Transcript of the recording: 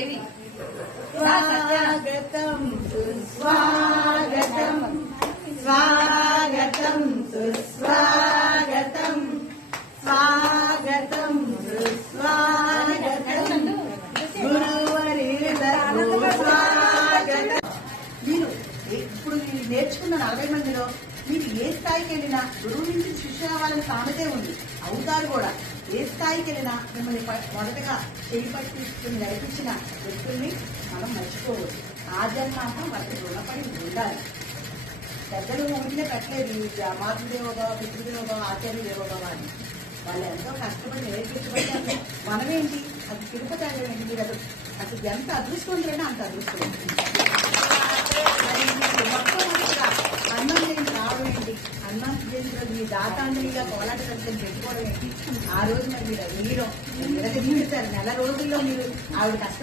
దేవి స్వాగతం సుస్వాగతం స్వాగతం సుస్వాగతం స్వాగతం సుస్వాగతం గురువరీలకు స్వాగతం. మీరు ఇప్పుడు నేర్చుకున్న 40 మందిలో మీరు ఏ స్థాయికి వెళ్ళినా గురువు నుంచి శిష్యు అవ్వాలని సామెతే ఉంది, అవుతారు కూడా. ఏ స్థాయికి వెళ్ళినా మిమ్మల్ని మొదటగా చేయి పట్టించుకుని నడిపించిన వ్యక్తుల్ని మనం మర్చిపోవచ్చు. ఆ జన్మాంతం వారికి రుణపడి ఉండాలి. పెద్దలు ఊరినే పెట్టలేదు మాతృదేవోభవ, పితృదేవోభవ, ఆచార్య దేవోభవ అని. వాళ్ళు ఎంతో కష్టపడి నేర్పించబడ్డారు. మనమేంటి అది తిరుపతి ఏంటి, మీరు అసలు ఎంత అదృష్టవంతులైనా అంత అదృష్టం. మొట్టమొదటిగా అన్నం లేని రావడం ఏంటి, అన్నం చేసిన మీ దాతాంజలిగా కోలాట కలిసి పెట్టుకోవడం ఏంటి. ఆ రోజు మరి మీరు నెల రోజుల్లో మీరు ఆవిడ కష్టం